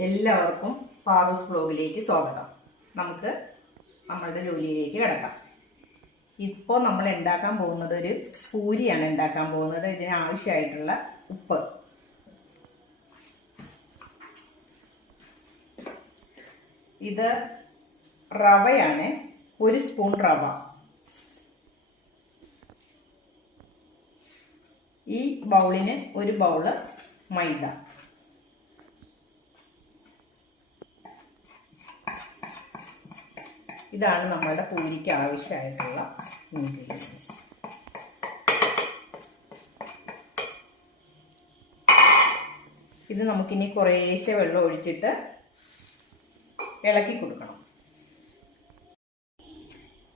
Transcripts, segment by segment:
എല്ലാവർക്കും പാറൂസ് ബ്ലോഗിലേക്ക് സ്വാഗതം. നമുക്ക് നമ്മളുടെ ജോലിയിലേക്ക് കിടക്കാം. ഇപ്പോൾ നമ്മൾ ഉണ്ടാക്കാൻ പോകുന്നത്? ഒരു പൂരിയാണ് ഉണ്ടാക്കാൻ പോകുന്നത്. ഇതിന് ആവശ്യമായിട്ടുള്ള ഉപ്പ്. ഇത് റവയാണ്. ഒരു സ്പൂൺ റവ. ഈ ബൗളിന് ഒരു ബൗൾ മൈദ. ഇതാണ് നമ്മളുടെ പൂരിക്ക് ആവശ്യമായിട്ടുള്ള ഇൻഗ്രീഡിയൻസ് ഇത് നമുക്കിനി കുറേശ്ശെ വെള്ളം ഒഴിച്ചിട്ട് ഇളക്കി കൊടുക്കണം.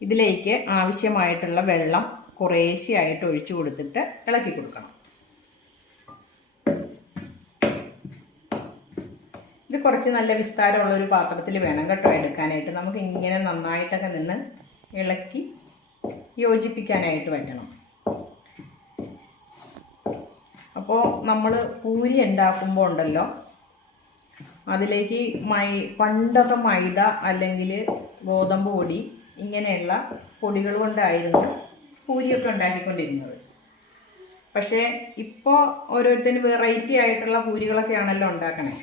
ഇതിലേക്ക് ആവശ്യമായിട്ടുള്ള വെള്ളം കുറേശ്ശെയായിട്ട് ഒഴിച്ചു കൊടുത്തിട്ട് ഇളക്കി കൊടുക്കണം. ഇത് കുറച്ച് നല്ല വിസ്താരമുള്ള ഒരു പാത്രത്തിൽ വേണം കേട്ടോ എടുക്കാനായിട്ട്. നമുക്ക് ഇങ്ങനെ നന്നായിട്ടൊക്കെ നിന്ന് ഇളക്കി യോജിപ്പിക്കാനായിട്ട് പറ്റണം. അപ്പോൾ നമ്മൾ പൂരി ഉണ്ടാക്കുമ്പോൾ ഉണ്ടല്ലോ അതിലേക്ക് മൈ പണ്ടൊക്കെ മൈദ അല്ലെങ്കിൽ ഗോതമ്പ് പൊടി ഇങ്ങനെയുള്ള പൊടികൾ കൊണ്ടായിരുന്നു പൂരിയൊക്കെ ഉണ്ടാക്കിക്കൊണ്ടിരുന്നത്. പക്ഷേ ഇപ്പോൾ ഓരോരുത്തരും വെറൈറ്റി ആയിട്ടുള്ള പൂരികളൊക്കെയാണല്ലോ ഉണ്ടാക്കണേ.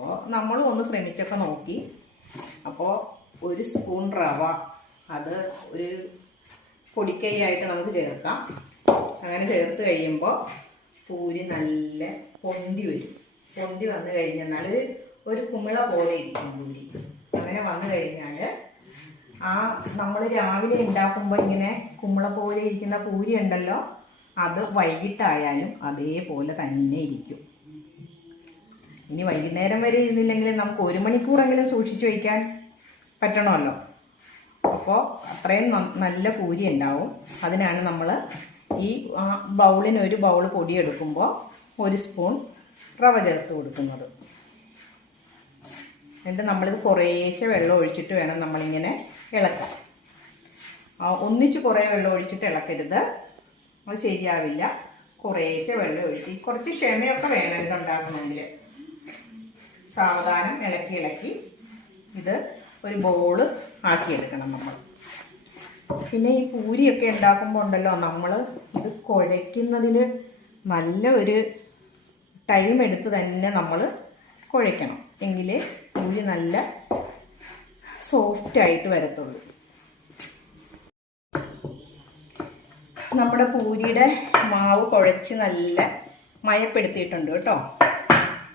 അപ്പോൾ നമ്മളും ഒന്ന് ശ്രമിച്ചൊക്കെ നോക്കി. അപ്പോൾ ഒരു സ്പൂൺ റവ. അത് ഒരു പൊടിക്കൈയായിട്ട് നമുക്ക് ചേർക്കാം. അങ്ങനെ ചേർത്ത് കഴിയുമ്പോൾ പൂരി നല്ല പൊന്തി വരും. പൊന്തി വന്നു കഴിഞ്ഞാൽ ഒരു കുമിള പോലെ ഇരിക്കും പൂരി. അങ്ങനെ വന്നു കഴിഞ്ഞാൽ ആ നമ്മൾ രാവിലെ ഉണ്ടാക്കുമ്പോൾ ഇങ്ങനെ കുമിള പോലെ ഇരിക്കുന്ന പൂരി ഉണ്ടല്ലോ അത് വൈകിട്ടായാലും അതേപോലെ തന്നെ ഇരിക്കും. ഇനി വൈകുന്നേരം വരെ ഇരുന്നില്ലെങ്കിൽ നമുക്ക് ഒരു മണിക്കൂറെങ്കിലും സൂക്ഷിച്ചു വയ്ക്കാൻ പറ്റണമല്ലോ. അപ്പോൾ അത്രയും നല്ല പൂരി ഉണ്ടാവും. അതിനാണ് നമ്മൾ ഈ ബൗളിന് ഒരു ബൗൾ പൊടിയെടുക്കുമ്പോൾ ഒരു സ്പൂൺ റവ ചേർത്ത് കൊടുക്കുന്നത്. എന്നിട്ട് നമ്മളിത് കുറേശ്ശെ വെള്ളം ഒഴിച്ചിട്ട് വേണം നമ്മളിങ്ങനെ ഇളക്കാൻ ഒന്നിച്ച് കുറേ വെള്ളം ഒഴിച്ചിട്ട് ഇളക്കരുത്. അത് ശരിയാവില്ല. കുറേശ്ശെ വെള്ളം ഒഴിച്ച് കുറച്ച് ക്ഷമയൊക്കെ വേണം ഇതുണ്ടാക്കണമെങ്കിൽ സാവധാനം ഇളക്കി ഇളക്കി ഇത് ഒരു ബോൾ ആക്കിയെടുക്കണം നമ്മൾ. പിന്നെ ഈ പൂരിയൊക്കെ ഉണ്ടാക്കുമ്പോൾ ഉണ്ടല്ലോ നമ്മൾ ഇത് കുഴയ്ക്കുന്നതിൽ നല്ല ഒരു ടൈം എടുത്ത് തന്നെ നമ്മൾ കുഴയ്ക്കണം. എങ്കിലേ പൂരി നല്ല സോഫ്റ്റ് ആയിട്ട് വരത്തുള്ളൂ. നമ്മുടെ പൂരിയുടെ മാവ് കുഴച്ച് നല്ല മയപ്പെടുത്തിയിട്ടുണ്ട് കേട്ടോ.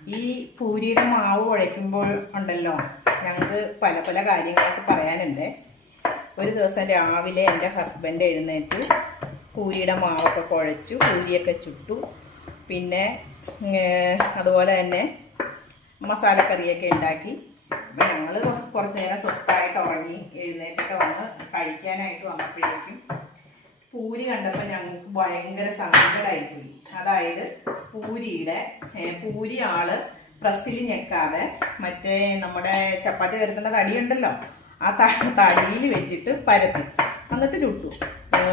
ഈ പൂരിയുടെ മാവ് കുഴയ്ക്കുമ്പോൾ ഉണ്ടല്ലോ ഞങ്ങൾക്ക് പല പല കാര്യങ്ങളൊക്കെ പറയാനുണ്ട്. ഒരു ദിവസം രാവിലെ എന്റെ ഹസ്ബൻഡ് എഴുന്നേറ്റ് പൂരിയുടെ മാവൊക്കെ കുഴച്ചു പൂരിയൊക്കെ ചുട്ടു. പിന്നെ അതുപോലെ തന്നെ മസാലക്കറിയൊക്കെ ഉണ്ടാക്കി. അപ്പം ഞങ്ങൾ കുറച്ച് നേരം സ്വസ്ഥമായിട്ട് ഉറങ്ങി എഴുന്നേറ്റൊക്കെ വന്ന് കഴിക്കാനായിട്ട് വന്നപ്പോഴേക്കും പൂരി കണ്ടപ്പോൾ ഞങ്ങൾക്ക് ഭയങ്കര സങ്കടമായിപ്പോയി അതായത് പൂരിയുടെ പൂരി ആൾ പ്രസ്സിൽ ഞെക്കാതെ മറ്റേ നമ്മുടെ ചപ്പാത്തി വരുത്തേണ്ട തടിയുണ്ടല്ലോ ആ തടിയിൽ വെച്ചിട്ട് പരത്തി. എന്നിട്ട് ചുട്ടു.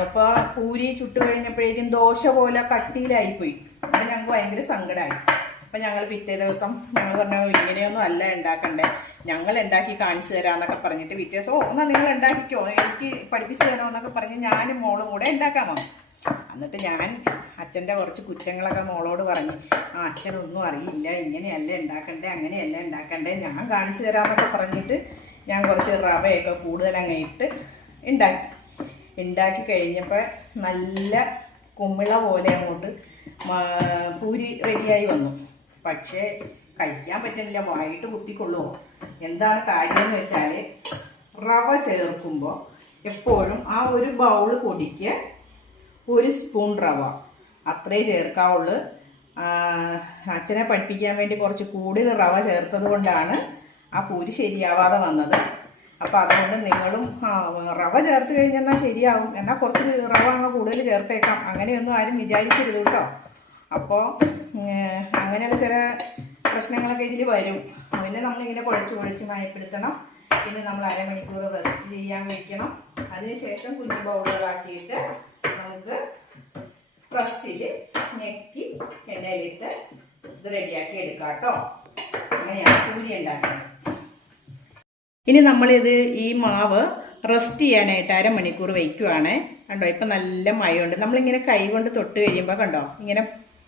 അപ്പോൾ പൂരി ചുട്ടു കഴിഞ്ഞപ്പോഴേക്കും ദോശ പോലെ കട്ടിയിലായിപ്പോയി. അപ്പം ഞങ്ങൾക്ക് ഭയങ്കര സങ്കടമായി അപ്പം ഞങ്ങൾ പിറ്റേ ദിവസം ഞങ്ങൾ പറഞ്ഞു ഇങ്ങനെയൊന്നും അല്ല ഉണ്ടാക്കണ്ടേ. ഞങ്ങൾ ഉണ്ടാക്കി കാണിച്ചു തരാമെന്നൊക്കെ പറഞ്ഞിട്ട് പിറ്റേ ദിവസം എന്നാൽ നിങ്ങൾ ഉണ്ടാക്കിക്കോ. എനിക്ക് പഠിപ്പിച്ചു തരാമെന്നൊക്കെ പറഞ്ഞ് ഞാനും മോളും കൂടെ ഉണ്ടാക്കാമോ എന്നിട്ട് ഞാൻ അച്ഛന്റെ കുറച്ച് കുറ്റങ്ങളൊക്കെ മോളോട് പറഞ്ഞു ആ അച്ഛനൊന്നും അറിയില്ല ഇങ്ങനെയല്ല ഉണ്ടാക്കണ്ടേ അങ്ങനെയല്ല ഉണ്ടാക്കണ്ടേ ഞാൻ കാണിച്ചു തരാമെന്നൊക്കെ പറഞ്ഞിട്ട് ഞാൻ കുറച്ച് റവയൊക്കെ കൂടുതൽ അങ്ങ് ഇട്ട് ഉണ്ടാക്കി ഉണ്ടാക്കി കഴിഞ്ഞപ്പോൾ നല്ല കുമിള പോലെ അങ്ങോട്ട് പൂരി റെഡിയായി വന്നു. പക്ഷേ കഴിക്കാൻ പറ്റുന്നില്ല വായിട്ട് കുത്തിക്കൊള്ളുമോ എന്താണ് കാര്യം എന്ന് വെച്ചാൽ റവ ചേർക്കുമ്പോൾ എപ്പോഴും ആ ഒരു ബൗൾ പൊടിക്ക് ഒരു സ്പൂൺ റവ. അത്രേ ചേർക്കാവുള്ളൂ. അച്ഛനെ പഠിപ്പിക്കാൻ വേണ്ടി കുറച്ച് കൂടുതൽ റവ ചേർത്തത് കൊണ്ടാണ് ആ പൂരി ശരിയാവാതെ വന്നത്. അപ്പോൾ അതുകൊണ്ട് നിങ്ങളും റവ ചേർത്ത് കഴിഞ്ഞെന്നാൽ ശരിയാകും എന്നാൽ കുറച്ച് റവ അങ്ങ് കൂടുതൽ ചേർത്തേക്കാം. അങ്ങനെയൊന്നും ആരും വിചാരിക്കരുത് കേട്ടോ. അപ്പോൾ അങ്ങനെയുള്ള ചില പ്രശ്നങ്ങളൊക്കെ ഇതിൽ വരും. പിന്നെ നമ്മളിങ്ങനെ കുഴച്ച് കുഴച്ച് മയപ്പെടുത്തണം. പിന്നെ നമ്മൾ അരമണിക്കൂർ റെസ്റ്റ് ചെയ്യാൻ വയ്ക്കണം അതിനുശേഷം കുഞ്ഞു ബൗളുകളാക്കിയിട്ട് നമുക്ക് പ്രസ്സിൽ ഞെക്കി എണ്ണയിലിട്ട് ഇത് റെഡിയാക്കി എടുക്കാം കേട്ടോ അങ്ങനെയാണ് പൂരി ഉണ്ടാക്കുന്നത്. ഇനി നമ്മളിത് ഈ മാവ് റെസ്റ്റ് ചെയ്യാനായിട്ട് അരമണിക്കൂർ വയ്ക്കുവാണേ. കണ്ടോ ഇപ്പം നല്ല മഴയുണ്ട്. നമ്മളിങ്ങനെ കൈ കൊണ്ട് തൊട്ട് കഴിയുമ്പോൾ കണ്ടോ ഇങ്ങനെ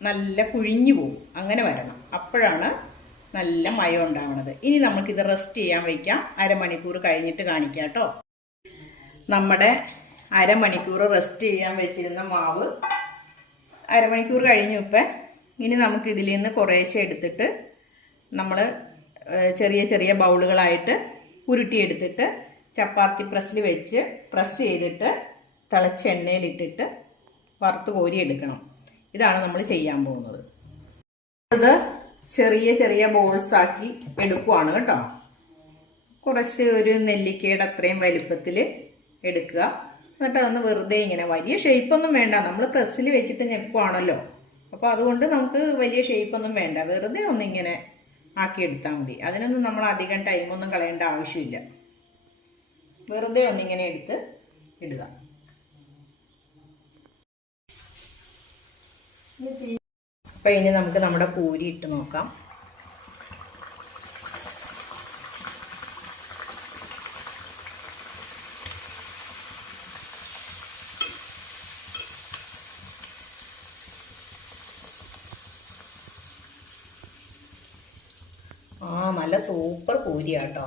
നല്ല കുഴിഞ്ഞു പോകും അങ്ങനെ വരണം. അപ്പോഴാണ് നല്ല മയം ഉണ്ടാവുന്നത് ഇനി നമുക്കിത് റെസ്റ്റ് ചെയ്യാൻ വയ്ക്കാം അരമണിക്കൂർ കഴിഞ്ഞിട്ട് കാണിക്കാം കേട്ടോ നമ്മുടെ അരമണിക്കൂർ റെസ്റ്റ് ചെയ്യാൻ വെച്ചിരുന്ന മാവ് അരമണിക്കൂർ കഴിഞ്ഞു ഇപ്പം. ഇനി നമുക്ക് ഇതിൽ നിന്ന് കുറേശ്ശെ എടുത്തിട്ട് നമ്മൾ ചെറിയ ചെറിയ ബൗളുകളായിട്ട് ഉരുട്ടിയെടുത്തിട്ട് ചപ്പാത്തി പ്രസ്സിൽ വെച്ച് പ്രസ് ചെയ്തിട്ട് തിളച്ച എണ്ണയിലിട്ടിട്ട് വറുത്ത് കോരിയെടുക്കണം. ഇതാണ് നമ്മൾ ചെയ്യാൻ പോകുന്നത്. അത് ചെറിയ ചെറിയ ബോൾസ് ആക്കി എടുക്കുവാണ് കേട്ടോ. കുറച്ച് ഒരു നെല്ലിക്കയുടെ അത്രയും വലിപ്പത്തിൽ എടുക്കുക. എന്നിട്ട് അതൊന്ന് വെറുതെ ഇങ്ങനെ വലിയ ഷേപ്പൊന്നും വേണ്ട. നമ്മൾ പ്രസ്സിൽ വെച്ചിട്ട് ഞെക്കുവാണല്ലോ. അപ്പോൾ അതുകൊണ്ട് നമുക്ക് വലിയ ഷേപ്പൊന്നും വേണ്ട. വെറുതെ ഒന്നിങ്ങനെ ആക്കിയെടുത്താൽ മതി. അതിനൊന്നും നമ്മൾ അധികം ടൈമൊന്നും കളയേണ്ട ആവശ്യമില്ല. വെറുതെ ഒന്നിങ്ങനെ എടുത്ത് ഇടുക. അപ്പം ഇനി നമുക്ക് നമ്മുടെ പൂരി ഇട്ട് നോക്കാം. ആ നല്ല സൂപ്പർ പൂരിയാട്ടോ.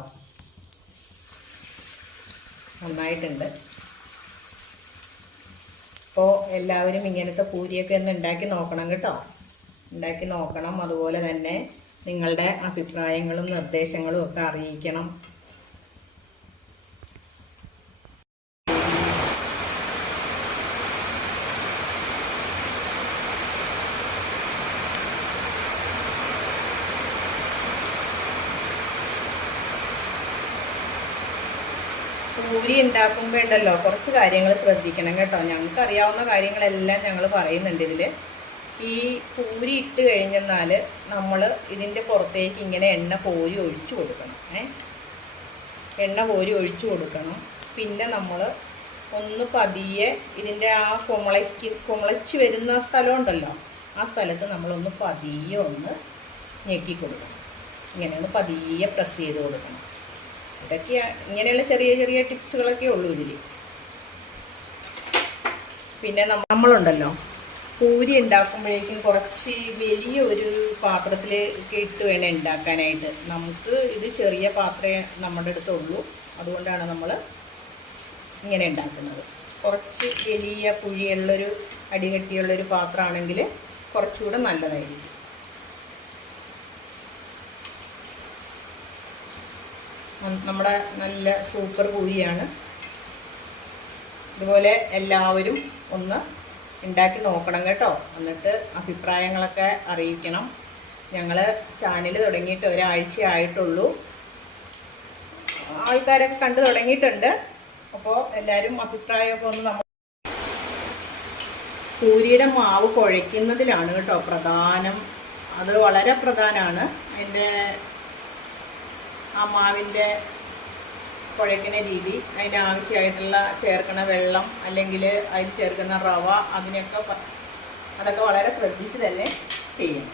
നന്നായിട്ടുണ്ട്. അപ്പോൾ എല്ലാവരും ഇങ്ങനത്തെ പൂരിയൊക്കെ ഒന്ന് ഉണ്ടാക്കി നോക്കണം കേട്ടോ. ഉണ്ടാക്കി നോക്കണം. അതുപോലെ തന്നെ നിങ്ങളുടെ അഭിപ്രായങ്ങളും നിർദ്ദേശങ്ങളും ഒക്കെ അറിയിക്കണം. പൂരി ഉണ്ടാക്കുമ്പോൾ ഉണ്ടല്ലോ കുറച്ച് കാര്യങ്ങൾ ശ്രദ്ധിക്കണം കേട്ടോ. ഞങ്ങൾക്ക് അറിയാവുന്ന കാര്യങ്ങളെല്ലാം ഞങ്ങൾ പറയുന്നുണ്ട് ഇതിൽ ഈ പൂരി ഇട്ട് കഴിഞ്ഞെന്നാൽ നമ്മൾ ഇതിന്റെ പുറത്തേക്ക് ഇങ്ങനെ എണ്ണ കോരി ഒഴിച്ചു കൊടുക്കണം ഏ? എണ്ണ കോരി ഒഴിച്ചു കൊടുക്കണം. പിന്നെ നമ്മൾ ഒന്ന് പതിയെ ഇതിന്റെ ആ കുമളയ്ക്ക് കുമളച്ച് വരുന്ന സ്ഥലം ഉണ്ടല്ലോ ആ സ്ഥലത്ത് നമ്മളൊന്ന് പതിയെ ഒന്ന് ഞെക്കി കൊടുക്കണം. ഇങ്ങനെ ഒന്ന് പതിയെ പ്രസ് ചെയ്ത് കൊടുക്കണം. ഇതൊക്കെ ഇങ്ങനെയുള്ള ചെറിയ ചെറിയ ടിപ്സുകളൊക്കെ ഉള്ളൂ ഇതിൽ പിന്നെ നമ്മ- നമ്മളുണ്ടല്ലോ. പൂരി ഉണ്ടാക്കുമ്പോഴേക്കും കുറച്ച് വലിയ ഒരു പാത്രത്തിൽ ഇട്ട് വേണം ഉണ്ടാക്കാനായിട്ട്. നമുക്ക് ഇത് ചെറിയ പാത്രമേ നമ്മുടെ അടുത്തുള്ളൂ. അതുകൊണ്ടാണ് നമ്മൾ ഇങ്ങനെ ഉണ്ടാക്കുന്നത്. കുറച്ച് വലിയ കുഴിയുള്ളൊരു അടികട്ടിയുള്ളൊരു പാത്രമാണെങ്കിൽ കുറച്ചുകൂടെ നല്ലതായിരിക്കും. നമ്മുടെ നല്ല സൂപ്പർ കുഴിയാണ്. ഇതുപോലെ എല്ലാവരും ഒന്ന് ഉണ്ടാക്കി നോക്കണം കേട്ടോ. എന്നിട്ട് അഭിപ്രായങ്ങളൊക്കെ അറിയിക്കണം. ഞങ്ങൾ ചാനൽ തുടങ്ങിയിട്ട് ഒരാഴ്ച ആയിട്ടുള്ളൂ. ആൾക്കാരൊക്കെ കണ്ടു തുടങ്ങിയിട്ടുണ്ട്. അപ്പോൾ എല്ലാവരും അഭിപ്രായമൊക്കെ ഒന്ന് നമ്മൾ പൂരിയുടെ മാവ് കുഴയ്ക്കുന്നതിലാണ് കേട്ടോ പ്രധാനം. അത് വളരെ പ്രധാനമാണ് അതിന്റെ ആ മാവിന്റെ രീതി അതിന് ആവശ്യമായിട്ടുള്ള ചേർക്കുന്ന വെള്ളം അല്ലെങ്കിൽ അതിൽ ചേർക്കുന്ന റവ അതിനൊക്കെ അതൊക്കെ വളരെ ശ്രദ്ധിച്ച് തന്നെ ചെയ്യണം.